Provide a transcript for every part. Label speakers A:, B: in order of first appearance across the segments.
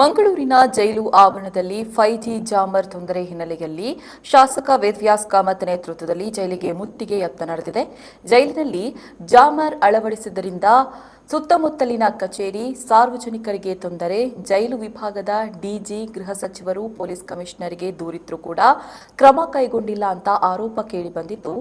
A: ಮಂಗಳೂರಿನ ಜೈಲು ಆವರಣದಲ್ಲಿ five G jammer ತೊಂದರೆ ಹಿನ್ನೆಲೆಯಲ್ಲಿ ಶಾಸಕ ವೇದವ್ಯಾಸ್ ಕಾಮತ್ ನೇತೃತ್ವದಲ್ಲಿ ಜೈಲಿಗೆ ಮುತ್ತಿಗೆ ಯತ್ನ ನಡೆದಿದೆ. ಜೈಲಿನಲ್ಲಿ ಜಾಮರ್ ಅಳವಡಿಸಿದ್ದರಿಂದ ಸುತ್ತಮುತ್ತಲಿನ ಕಚೇರಿ ಸಾರ್ವಜನಿಕರಿಗೆ ತೊಂದರೆ, ಜೈಲು ವಿಭಾಗದ ಡಿಜಿ ಗೃಹ ಸಚಿವರು, ಪೊಲೀಸ್ ಕಮಿಷನರ್ಗೆ ದೂರಿದ್ರು ಕೂಡ ಕ್ರಮ ಕೈಗೊಂಡಿಲ್ಲ ಅಂತ ಆರೋಪ ಕೇಳಿಬಂದಿದ್ದು,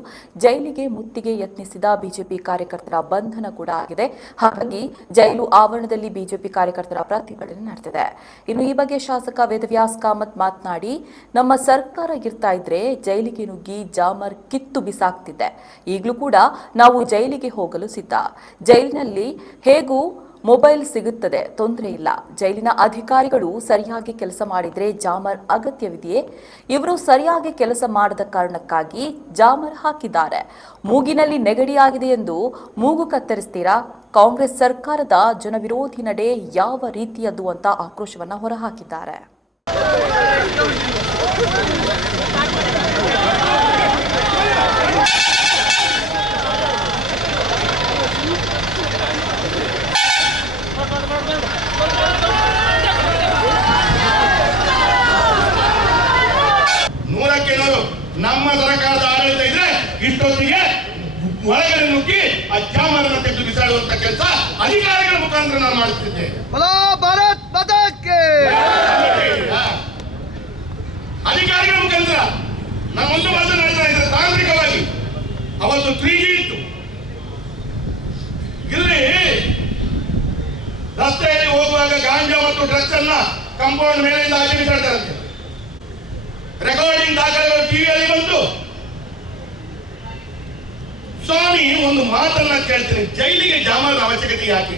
A: ಜೈಲಿಗೆ ಮುತ್ತಿಗೆ ಯತ್ನಿಸಿದ ಬಿಜೆಪಿ ಕಾರ್ಯಕರ್ತರ ಬಂಧನ ಕೂಡ ಆಗಿದೆ. ಹಾಗಾಗಿ ಜೈಲು ಆವರಣದಲ್ಲಿ ಬಿಜೆಪಿ ಕಾರ್ಯಕರ್ತರ ಪ್ರತಿಭಟನೆ ನಡೆದಿದೆ. ಇನ್ನು ಈ ಬಗ್ಗೆ ಶಾಸಕ ವೇದವ್ಯಾಸ್ ಕಾಮತ್ ಮಾತನಾಡಿ, ನಮ್ಮ ಸರ್ಕಾರ ಇರ್ತಾ ಇದ್ರೆ ಜೈಲಿಗೆ ನುಗ್ಗಿ ಜಾಮರ್ ಕಿತ್ತು ಬಿಸಾಕ್ತಿದ್ದೆ. ಈಗಲೂ ಕೂಡ ನಾವು ಜೈಲಿಗೆ ಹೋಗಲು ಸಿದ್ಧ. ಜೈಲಿನಲ್ಲಿ ಹೇಗೂ ಮೊಬೈಲ್ ಸಿಗುತ್ತದೆ? ತೊಂದರೆ ಇಲ್ಲ. ಜೈಲಿನ ಅಧಿಕಾರಿಗಳು ಸರಿಯಾಗಿ ಕೆಲಸ ಮಾಡಿದರೆ ಜಾಮರ್ ಅಗತ್ಯವಿದೆಯೇ? ಇವರು ಸರಿಯಾಗಿ ಕೆಲಸ ಮಾಡದ ಕಾರಣಕ್ಕಾಗಿ ಜಾಮರ್ ಹಾಕಿದ್ದಾರೆ. ಮೂಗಿನಲ್ಲಿ ನೆಗಡಿಯಾಗಿದೆ ಎಂದು ಮೂಗು ಕತ್ತರಿಸ್ತೀರಾ? ಕಾಂಗ್ರೆಸ್ ಸರ್ಕಾರದ ಜನವಿರೋಧಿ ನಡೆ ಯಾವ ರೀತಿಯದ್ದು ಅಂತ ಆಕ್ರೋಶವನ್ನು ಹೊರಹಾಕಿದ್ದಾರೆ
B: ನೂರಕ್ಕೆ ನೂರು ನಮ್ಮ ಸರ್ಕಾರದ ಆಡಳಿತ ಇದ್ರೆ ಜನರೊಟ್ಟಿಗೆ ಒಳಗಡೆ ನುಗ್ಗಿ ಆ ಕ್ಯಾಮರನ ತೆಗೆದು ಬಿಸಾಡುವಂತ ಕೆಲಸ ಅಧಿಕಾರಿಗಳ ಮುಖಾಂತರ ನಾನು ಮಾಡುತ್ತಿದ್ದೆ
C: ಪದಕ್ಕೆ
B: ಅಧಿಕಾರಿಗಳ ಮುಖಾಂತರ ನಾನು ಒಂದು ಮಾತನಾಡ್ತಾ ಇದ್ದೆ ತಾಂತ್ರಿಕವಾಗಿ. ಅವತ್ತು ತ್ರೀ ಜಿ ಇತ್ತು. ಇಲ್ಲಿ ರಸ್ತೆಯಲ್ಲಿ ಹೋಗುವಾಗ ಗಾಂಜಾ ಮತ್ತು ಡ್ರಗ್ಸ್ ಅನ್ನ ಕಂಪೌಂಡ್ ಮೇಲಿಂದ ಆಚೆ ಬಿಸಾಡ್ತಾರಂತೆ. ರೆಕಾರ್ಡಿಂಗ್ ದಾಖಲೆಗಳು ಟಿವಿಯಲ್ಲಿ ಬಂತು. ಸ್ವಾಮಿ, ಒಂದು ಮಾತನ್ನ ಕೇಳ್ತೀನಿ. ಜೈಲಿಗೆ ಜಾಮದ ಅವಶ್ಯಕತೆ ಯಾಕೆ?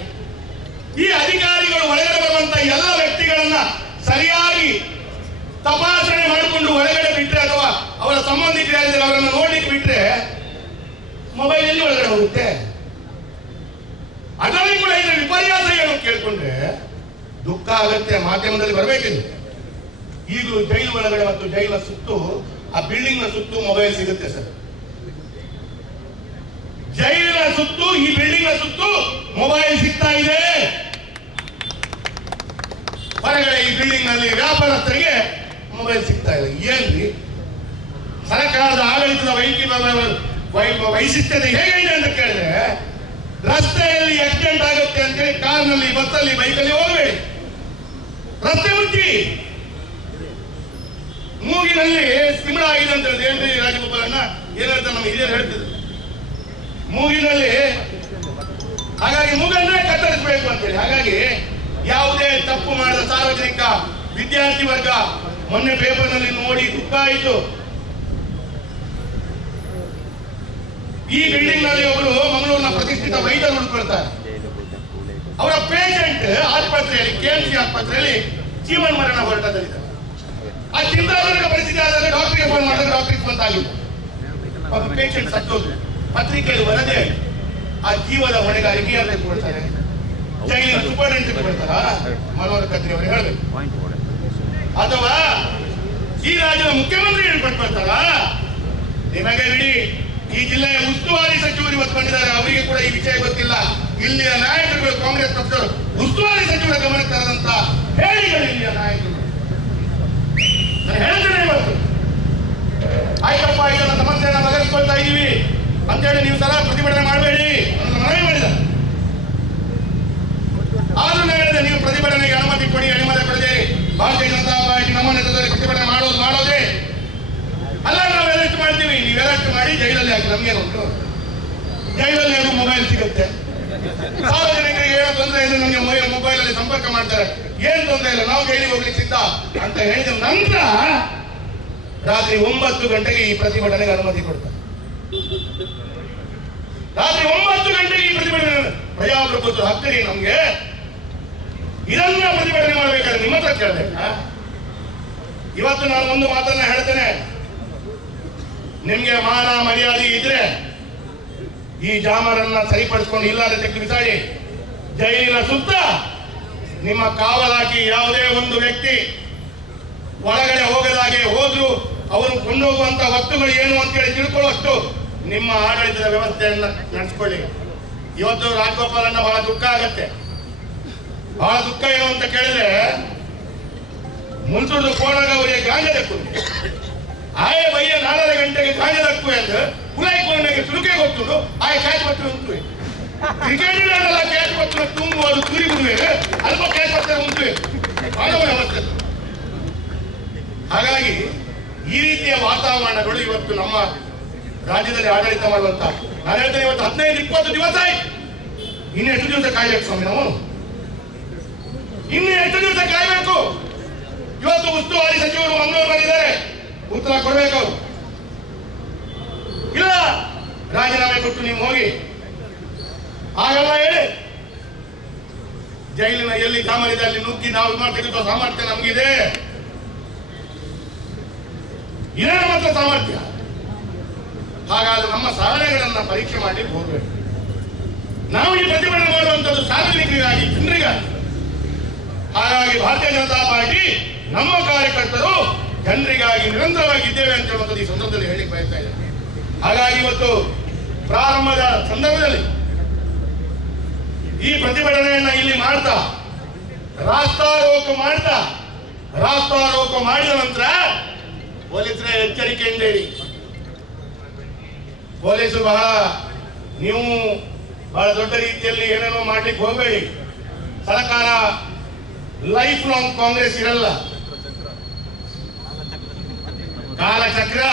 B: ಈ ಅಧಿಕಾರಿಗಳು ಒಳಗಡೆ ಬರುವಂತ ಎಲ್ಲ ವ್ಯಕ್ತಿಗಳನ್ನ ಸರಿಯಾಗಿ ತಪಾಸಣೆ ಮಾಡಿಕೊಂಡು ಒಳಗಡೆ ಬಿಟ್ರೆ ಅಥವಾ ಅವರ ಸಂಬಂಧಿಕರು ಅವರನ್ನು ನೋಡ್ಲಿಕ್ಕೆ ಬಿಟ್ರೆ ಮೊಬೈಲ್ ಎಲ್ಲಿ ಒಳಗಡೆ ಹೋಗುತ್ತೆ? ಅದರಲ್ಲಿ ಕೂಡ ಇದರ ವಿಪರ್ಯಾಸ ಏನು ಕೇಳ್ಕೊಂಡ್ರೆ ದುಃಖ ಆಗುತ್ತೆ, ಮಾಧ್ಯಮದಲ್ಲಿ ಬರಬೇಕಿದೆ. ಈಗಲೂ ಜೈಲು ಒಳಗಡೆ ಮತ್ತು ಜೈಲ ಸುತ್ತು, ಆ ಬಿಲ್ಡಿಂಗ್ನ ಸುತ್ತು ಮೊಬೈಲ್ ಸಿಗುತ್ತೆ ಸರ್. ಜೈಲಿನ ಸುತ್ತು, ಈ ಬಿಲ್ಡಿಂಗ್ ಸುತ್ತು ಮೊಬೈಲ್ ಸಿಗ್ತಾ ಇದೆ. ಹೊರಗಡೆ ಈ ಬಿಲ್ಡಿಂಗ್ನಲ್ಲಿ ವ್ಯಾಪಾರಸ್ಥರಿಗೆ ಮೊಬೈಲ್ ಸಿಗ್ತಾ ಇದೆ. ಏನ್ರಿ? ಸರ್ಕಾರದ ಆಡಳಿತದ ವೈಕಿ ವೈಶಿಷ್ಟ್ಯತೆ ಹೇಗಿದೆ ಅಂತ ಕೇಳಿದ್ರೆ, ರಸ್ತೆಯಲ್ಲಿ ಆಕ್ಸಿಡೆಂಟ್ ಆಗುತ್ತೆ ಅಂತೇಳಿ ಕಾರ್ನಲ್ಲಿ, ಬಸ್ಸಲ್ಲಿ, ಬೈಕಲ್ಲಿ ಹೋಗಬೇಡಿ. ರಸ್ತೆ ಮುಚ್ಚಿ. ಮೂಗಿನಲ್ಲಿ ಸಿಮಳ ಆಗಿದೆ ಅಂತ ಏನ್ರಿ ರಾಜಗೋಪಾಲಣ್ಣ? ಏನ್ ಹೇಳ್ತಾರೆ ನಮ್ಮ ಹಿರಿಯರು ಹೇಳ್ತಿದ್ರು? ಮೂಗಿನಲ್ಲಿ. ಹಾಗಾಗಿ ಮೂಗನ್ನೇ ಕತ್ತರಿಸಬೇಕು ಅಂತೇಳಿ. ಹಾಗಾಗಿ ಯಾವುದೇ ತಪ್ಪು ಮಾಡದ ಸಾರ್ವಜನಿಕ ವಿದ್ಯಾರ್ಥಿ ವರ್ಗ ಮೊನ್ನೆ ಪೇಪರ್ನಲ್ಲಿ ನೋಡಿ ದುಃಖ ಆಯಿತು. ಈ ಬಿಲ್ಡಿಂಗ್ನಲ್ಲಿ ಒಬ್ಬರು ಮಂಗಳೂರಿನ ಪ್ರತಿಷ್ಠಿತ ವೈದ್ಯರು ಉಳ್ಕೊಳ್ತಾರೆ ಅವರ ಪೇಷಂಟ್ ಆಸ್ಪತ್ರೆಯಲ್ಲಿ ಕೆಎಂಸಿ ಆಸ್ಪತ್ರೆಯಲ್ಲಿ ಜೀವನ ಮರಣ ಹೋರಾಟದಲ್ಲಿದ್ದಾರೆ. ಆ ಚಿಂತಾಜನಕ ಪರಿಸ್ಥಿತಿ ಆದಾಗ ಡಾಕ್ಟರ್ಗೆ ಫೋನ್ ಮಾಡಿದ್ರೆ ಡಾಕ್ಟರ್ಗೆ ಬಂತಾಗಿತ್ತು ಪೇಷಂಟ್ ಸತ್ತೋದು ಪತ್ರಿಕೆಯಲ್ಲಿ ಆಯ್ತು. ಆ ಜೀವದ ಹೊಣೆಗಾರಿಕೆ ಯಾರು ಕೊಡ್ತಾರೆ. ಜೈಲಿನ ಸೂಪರ್ಡೆಂಟ್ ಕೊಡ್ತಾರ? ಅವರು ಹೇಳಬೇಕು. ಅಥವಾ ಈ ರಾಜ್ಯದ ಮುಖ್ಯಮಂತ್ರಿ ಹೇಳ್ಕೊಟ್ಕೊಳ್ತಾರ ನಿಮಗೆ ಬಿಡಿ, ಈ ಜಿಲ್ಲೆಯ ಉಸ್ತುವಾರಿ ಸಚಿವರು ಇವತ್ತು ಬಂದಿದ್ದಾರೆ. ಅವರಿಗೆ ಕೂಡ ಈ ವಿಷಯ ಗೊತ್ತಿಲ್ಲ. ಇಲ್ಲಿಯ ನಾಯಕರುಗಳು ಕಾಂಗ್ರೆಸ್ ಪಕ್ಷರು ಉಸ್ತುವಾರಿ ಸಚಿವರ ಗಮನಕ್ಕೆ ತರದಂತ ಹೇಳಿಗಳು ಇಲ್ಲಿಯ ನಾಯಕರು. ಹೇಳ್ತೇನೆ ಇವತ್ತು. ಆಯ್ತಪ್ಪ ಇದನ್ನ ಸಮಸ್ಯೆಯನ್ನ ಬಗೆಹರಿಸ್ಕೊಳ್ತಾ ಇದೀವಿ ಅಂತೇಳಿ ನೀವು ಸಲ ಪ್ರತಿಭಟನೆ ಮಾಡಬೇಡಿ. ಮನವಿ ಮಾಡಿದ. ಆದ್ರೂ ಹೇಳಿದೆ, ನೀವು ಪ್ರತಿಭಟನೆಗೆ ಅನುಮತಿ ಕೊಡಿ, ಅನುಮತಿ ಕೊಡದೆ ಭಾರತೀಯ ಜನತಾ ಪಾರ್ಟಿ ನಮ್ಮ ನೇತೃತ್ವದಲ್ಲಿ ಪ್ರತಿಭಟನೆ ಮಾಡೋದು ಮಾಡೋದೇ. ಅಲ್ಲ, ನಾವು ಅರೆಸ್ಟ್ ಮಾಡ್ತೀವಿ? ನೀವು ಅರೆಸ್ಟ್ ಮಾಡಿ ಜೈಲಲ್ಲಿ ಹಾಕಿ ನಮ್ಗೆ ಉಂಟು? ಜೈಲಲ್ಲಿ ಅದು ಮೊಬೈಲ್ ಸಿಗುತ್ತೆ. ಸಾರ್ವಜನಿಕರಿಗೆ ಏನೋ ತೊಂದರೆ ಇದೆ, ನಮಗೆ ಮೊಬೈಲ್ ಅಲ್ಲಿ ಸಂಪರ್ಕ ಮಾಡ್ತಾರೆ. ಏನ್ ತೊಂದರೆ ಇಲ್ಲ, ನಾವು ಜೈಲಿಗೆ ಹೋಗ್ಲಿಕ್ಕೆ ಸಿದ್ಧ ಅಂತ ಹೇಳಿದ ನಂತರ ರಾತ್ರಿ ಒಂಬತ್ತು ಗಂಟೆಗೆ ಈ ಪ್ರತಿಭಟನೆಗೆ ಅನುಮತಿ ಕೊಡ್ತಾರೆ. ರಾತ್ರಿ ಒಂಬತ್ತು ಗಂಟೆಗೆ ಈ ಪ್ರತಿಭಟನೆ ಪ್ರಜಾಪ್ರಭುತ್ವ ಹತ್ತಿರಿ ನಮ್ಗೆ. ಇದನ್ನ ಪ್ರತಿಭಟನೆ ಮಾಡ್ಬೇಕಾದ್ರೆ ನಿಮ್ಮ ಹತ್ರ ಕೇಳಬೇಕಾ ಇವತ್ತು ನಾನು ಒಂದು ಮಾತನ್ನ ಹೇಳ್ತೇನೆ. ನಿಮ್ಗೆ ಮಾನ ಮರ್ಯಾದೆ ಇದ್ರೆ ಈ ಜಾಮರನ್ನ ಸರಿಪಡಿಸ್ಕೊಂಡು ಇಲ್ಲಾದ್ರೆ ತೆಗೆದು ಬಿಸಾಡಿ. ಜೈಲಿನ ಸುತ್ತ ನಿಮ್ಮ ಕಾವಲಾಗಿ ಯಾವುದೇ ಒಂದು ವ್ಯಕ್ತಿ ಒಳಗಡೆ ಹೋಗದಾಗೆ ಹೋದ್ರು ಅವರು ಕೊಂಡೋಗುವಂತ ವಸ್ತುಗಳು ಏನು ಅಂತೇಳಿ ತಿಳ್ಕೊಳ್ಳುವಷ್ಟು ನಿಮ್ಮ ಆಡಳಿತದ ವ್ಯವಸ್ಥೆಯನ್ನ ನಡೆಸ್ಕೊಳ್ಳಿ. ಇವತ್ತು ರಾಜಗೋಪಾಲನ್ನ ಬಹಳ ದುಃಖ ಆಗತ್ತೆ. ಬಹಳ ದುಃಖ ಏನು ಅಂತ ಕೇಳಿದ್ರೆ ಮುಂಚೂರು ಕೋಣಗ ಅವರಿಗೆ ಗಾಂಜ ದಕ್ಕುಂಡು ಆಯೆ ಬೈಯ ನಾಲ್ಕು ಗಂಟೆಗೆ ಗಾಂಜ ದಕ್ಕು ಎಂದು ಕುಲೈ ಕೋಣಗೆ ತುಳುಕೆ ಕೊಟ್ಟು ಆಯೆ ಕ್ಯಾಚ್ ಪತ್ರ ಉಂಟು. ಕ್ರಿಕೆಟಿನಲ್ಲ ಕ್ಯಾಚ್ ಪತ್ರ ತುರಿ ಬಿಡುವೆ ಅಲ್ಪ ಕ್ಯಾಚ್ ಪತ್ರ ಉಂಟು ಮಾನವನ ಅವಸ್ಥೆ ಹಾಗಾಗಿ ಈ ರೀತಿಯ ವಾತಾವರಣಗಳು ಇವತ್ತು ನಮ್ಮ ರಾಜ್ಯದಲ್ಲಿ ಆಡಳಿತ ಮಾಡುವಂತ. ನಾನು ಹೇಳ್ತೇನೆ ಇವತ್ತು ಹದಿನೈದು, ಇಪ್ಪತ್ತು ದಿವಸ ಆಯ್ತು. ಇನ್ನು ಎಷ್ಟು ದಿವಸ ಕಾಯ್ಬೇಕು ಸ್ವಾಮಿ ನಾವು? ಇನ್ನು ಎಷ್ಟು ದಿವಸ ಕಾಯ್ಬೇಕು? ಇವತ್ತು ಉಸ್ತುವಾರಿ ಸಚಿವರು ಮಂಗಳೂರಿನಲ್ಲಿದ್ದಾರೆ ಉತ್ತರ ಕೊಡ್ಬೇಕು. ಇಲ್ಲ, ರಾಜೀನಾಮೆ ಕೊಟ್ಟು ನೀವು ಹೋಗಿ. ಆಗಲ್ಲ ಹೇಳಿ. ಜೈಲಿನ ಎಲ್ಲಿ ಸಾಮರ್ಥ್ಯ ಅಲ್ಲಿ ನುಗ್ಗಿ ನಾವು ಮಾಡ್ತಿರೋ ಮಾಡಿ ಸಾಮರ್ಥ್ಯ ನಮಗಿದೆ. ಇದೇ ನಮ್ಮ ಸಾಮರ್ಥ್ಯ? ಹಾಗಾದ್ರೆ ನಮ್ಮ ಸಾಧನೆಗಳನ್ನ ಪರೀಕ್ಷೆ ಮಾಡಿ ಹೋಗಬೇಕು. ನಾವು ಈ ಪ್ರತಿಭಟನೆ ಮಾಡುವಂಥದ್ದು ಸಾರ್ವಜನಿಕರಿಗಾಗಿ, ಜನರಿಗಾಗಿ. ಹಾಗಾಗಿ ಭಾರತೀಯ ಜನತಾ ಪಾರ್ಟಿ ನಮ್ಮ ಕಾರ್ಯಕರ್ತರು ಜನರಿಗಾಗಿ ನಿರಂತರವಾಗಿ ಇದ್ದೇವೆ ಅಂತ ಹೇಳುವಂಥದ್ದು ಈ ಸಂದರ್ಭದಲ್ಲಿ ಹೇಳಿಕ್ಕೆ ಬಯಸ್ತಾ ಇದ್ದಾರೆ ಹಾಗಾಗಿ ಇವತ್ತು ಪ್ರಾರಂಭದ ಸಂದರ್ಭದಲ್ಲಿ ಈ ಪ್ರತಿಭಟನೆಯನ್ನ ಇಲ್ಲಿ ಮಾಡ್ತಾ ರಾಸ್ತಾರೋಕ ಮಾಡ್ತಾ ರಾಸ್ತಾರೋಕ ಮಾಡಿದ ನಂತರ ಪೊಲೀಸರ ಎಚ್ಚರಿಕೆಯಿಂದ ಹೇಳಿ ಪೊಲೀಸರು ಬಹಳ, ನೀವು ಬಹಳ ದೊಡ್ಡ ರೀತಿಯಲ್ಲಿ ಏನೇನೋ ಮಾಡ್ಲಿಕ್ಕೆ ಹೋಗಬೇಡಿ. ಸರ್ಕಾರ ಲೈಫ್ ಲಾಂಗ್ ಕಾಂಗ್ರೆಸ್ ಇರಲ್ಲ. ಕಾಲಚಕ್ರ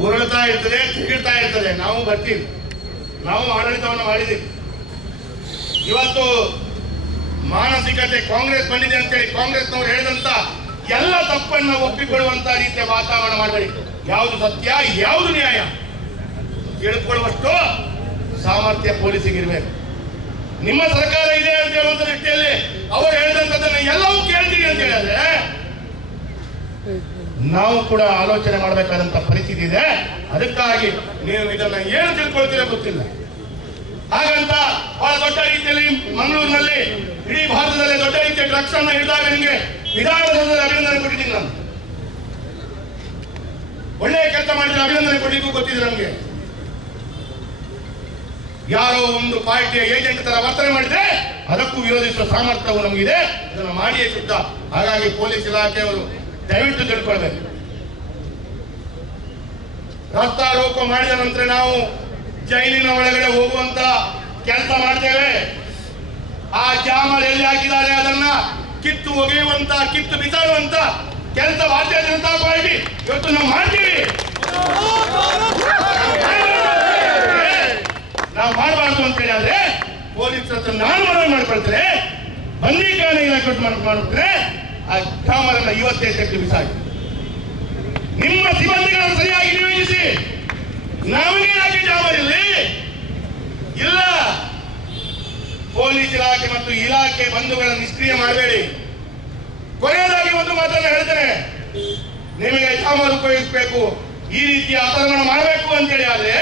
B: ಉರುಳ್ತಾ ಇರ್ತದೆ ತಿರುಗಿಡ್ತಾ ಇರ್ತದೆ. ನಾವು ಬರ್ತೀವಿ. ನಾವು ಆಡಳಿತವನ್ನು ಮಾಡಿದ್ದೀವಿ. ಇವತ್ತು ಮಾನಸಿಕತೆ ಕಾಂಗ್ರೆಸ್ ಬಂದಿದೆ ಅಂತೇಳಿ ಕಾಂಗ್ರೆಸ್ನವ್ರು ಹೇಳಿದಂತ ಎಲ್ಲ ತಪ್ಪನ್ನ ಒಪ್ಪಿಕೊಳ್ಳುವಂತ ರೀತಿಯ ವಾತಾವರಣ ಮಾಡಬೇಡಿ. ಯಾವುದು ಸತ್ಯ, ಯಾವುದು ನ್ಯಾಯ? ತಿಳ್ಕೊಳ್ಳುವಷ್ಟು ಸಾಮರ್ಥ್ಯ ಪೊಲೀಸಿಗೆ ಇರಬೇಕು. ನಿಮ್ಮ ಸರ್ಕಾರ ಇದೆ ಅಂತ ಹೇಳುವಂತ ರೀತಿಯಲ್ಲಿ ಅವರು ಹೇಳಿದಂತದನ್ನ ಎಲ್ಲವೂ ಕೇಳ್ತೀವಿ ಅಂತ ಹೇಳಿದ್ರೆ ನಾವು ಕೂಡ ಆಲೋಚನೆ ಮಾಡಬೇಕಾದಂತ ಪರಿಸ್ಥಿತಿ ಇದೆ. ಅದಕ್ಕಾಗಿ ನೀವು ಇದನ್ನ ಏನು ತಿಳ್ಕೊಳ್ತೀರ ಗೊತ್ತಿಲ್ಲ. ಹಾಗಂತ ಬಹಳ ದೊಡ್ಡ ರೀತಿಯಲ್ಲಿ ಮಂಗಳೂರಿನಲ್ಲಿ ಇಡೀ ಭಾರತದಲ್ಲಿ ದೊಡ್ಡ ರೀತಿಯ ಡ್ರಗ್ಸ್ ಅನ್ನ ಹಿಡಿದಾಗ ನಿಮಗೆ ವಿಧಾನಸೌಧದಲ್ಲಿ ಅಭಿನಂದನೆ ಕೊಟ್ಟಿದ್ದೀನಿ ನಾನು. ಒಳ್ಳೆಯ ಕೆಲಸ ಮಾಡಿದ್ರೆ ಅಭಿನಂದನೆ ಕೊಡ್ಲಿಕ್ಕೂ ಗೊತ್ತಿದೆ ನಮಗೆ. ಯಾರೋ ಒಂದು ಪಾರ್ಟಿಯ ಏಜೆಂಟ್ ತರ ವರ್ತನೆ ಮಾಡಿದ್ರೆ ಅದಕ್ಕೂ ವಿರೋಧಿಸುವ ಸಾಮರ್ಥ್ಯವು ನಮಗಿದೆ. ಇದನ್ನು ಮಾಡಿಯೇ ಸಿದ್ಧ ಹಾಗಾಗಿ ಪೊಲೀಸ್ ಇಲಾಖೆಯವರು ದಯವಿಟ್ಟು ತಿಳ್ಕೊಳ್ಬೇಕು. ರಸ್ತಾರೋಪ ಮಾಡಿದ ನಂತರ ನಾವು ಜೈಲಿನ ಒಳಗಡೆ ಹೋಗುವಂತ ಕೆಲಸ ಮಾಡ್ತೇವೆ. ಆ ಜಾಮರ್ ಎಲ್ಲಿ ಹಾಕಿದ್ದಾರೆ ಅದನ್ನ ಕಿತ್ತು ಒಗೆಯುವಂತ, ಕಿತ್ತು ಬಿಸಾಡುವಂತ ಕೆಲಸ ಭಾರತೀಯ ಜನತಾ ಪಾರ್ಟಿ ಇವತ್ತು ನಾವು ಮಾಡ್ತೀವಿ. ನಾವು ಮಾಡಬಾರ್ದು ಅಂತ ಹೇಳಿ ಆದ್ರೆ ಪೊಲೀಸ್ ಹತ್ರ ನಾನು ಮನವಿ ಮಾಡ್ಕೊಳ್ತೇನೆ. ಬಂದೀಕರಣ ಇಲಾಖೆ ಮಾಡ್ಬಿಟ್ರೆ ಆ ಜಾಮರನ್ನ ಇವತ್ತೇ ಶಕ್ತಿ ಬಿಸಾಕಿ ನಿಮ್ಮ ಸಿಬ್ಬಂದಿಗಳನ್ನು ಸರಿಯಾಗಿ ನಿಯೋಜಿಸಿ. ನಮಗೆ ಯಾಕೆ ಜಾಮರಿಲ್ಲಿ ಇಲ್ಲ. ಪೊಲೀಸ್ ಇಲಾಖೆ ಮತ್ತು ಇಲಾಖೆ ಬಂಧುಗಳನ್ನು ನಿಷ್ಕ್ರಿಯ ಮಾಡಬೇಡಿ. ಕೊನೆಯದಾಗಿ ಒಂದು ಮಾತನ್ನ ಹೇಳ್ತೇನೆ. ನಿಮಗೆ ಜಾಮರು ಉಪಯೋಗಿಸಬೇಕು. ಈ ರೀತಿಯ ಅಪರಾಧ ಮಾಡಬೇಕು ಅಂತೇಳಿ ಆದ್ರೆ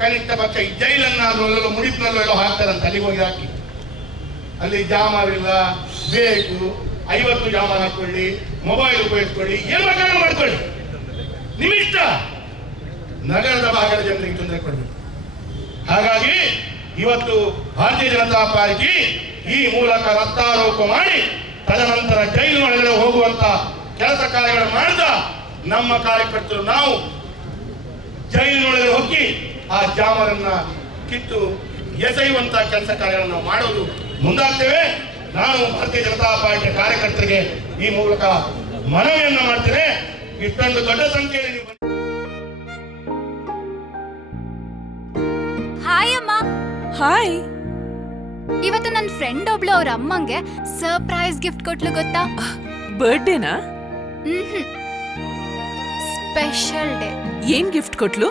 B: ಕನಿಷ್ಠ ಪಕ್ಷ ಈ ಜೈಲನ್ನಾದ್ರೂ ಅಲ್ಲೆಲ್ಲೋ ಮುಡಿಪಿನಲ್ಲೋ ಎಲ್ಲೋ ಹಾಕ್ತಾರಂತ ಅಲ್ಲಿಗೆ ಹೋಗಿ ಹಾಕಿ. ಅಲ್ಲಿ ಜಾಮರಿಲ್ಲ ಬೇಕು, ಐವತ್ತು ಜಾಮಾರ್ ಹಾಕೊಳ್ಳಿ ಮೊಬೈಲ್ ಉಪಯೋಗಿಸ್ಕೊಳ್ಳಿ, ಏನ್ ಬೇಕಾದ್ರೂ ಮಾಡ್ಕೊಳ್ಳಿ? ನಿಮಿಷ್ಟ ನಗರದ ಭಾಗದ ಜನರಿಗೆ ತೊಂದರೆ ಕೊಡಬೇಕು. ಹಾಗಾಗಿ ಇವತ್ತು ಭಾರತೀಯ ಜನತಾ ಪಾರ್ಟಿ ಈ ಮೂಲಕ ರಕ್ತಾರೋಪ ಮಾಡಿ, ತದನಂತರ ಜೈಲು ಒಳಗಡೆ ಹೋಗುವಂತ ಕೆಲಸ ಕಾರ್ಯಗಳನ್ನು ಮಾಡಿದ ನಮ್ಮ ಕಾರ್ಯಕರ್ತರು ನಾವು ಜೈಲಿನೊಳಗೆ ಹೋಗಿ ಆ ಜಾಮರನ್ನ ಕಿತ್ತು ಎಸೆಯುವಂತ ಕೆಲಸ ಕಾರ್ಯಗಳನ್ನು ನಾವು ಮಾಡೋದು ಮುಂದಾಗ್ತೇವೆ. ನಾನು ಭಾರತೀಯ ಜನತಾ ಪಾರ್ಟಿಯ ಕಾರ್ಯಕರ್ತರಿಗೆ ಈ ಮೂಲಕ ಮನವಿಯನ್ನು ಮಾಡ್ತೇನೆ. ಇಷ್ಟೊಂದು ದೊಡ್ಡ ಸಂಖ್ಯೆಯಲ್ಲಿ ನೀವು
D: ಹಾಯ್ ಅಮ್ಮ.
E: ಹಾಯ್
D: ಇವತ್ತು ನನ್ನ ಫ್ರೆಂಡ್ ಒಬ್ಳು ಅವ್ರ ಅಮ್ಮಂಗೆ ಸರ್ಪ್ರೈಸ್ ಗಿಫ್ಟ್ ಕೊಟ್ಲು ಗೊತ್ತಾ?
E: ಬರ್ಡೇನಾ
D: ಸ್ಪೆಷಲ್ ಡೇ
E: ಏನ್ ಗಿಫ್ಟ್ ಕೊಟ್ಲು?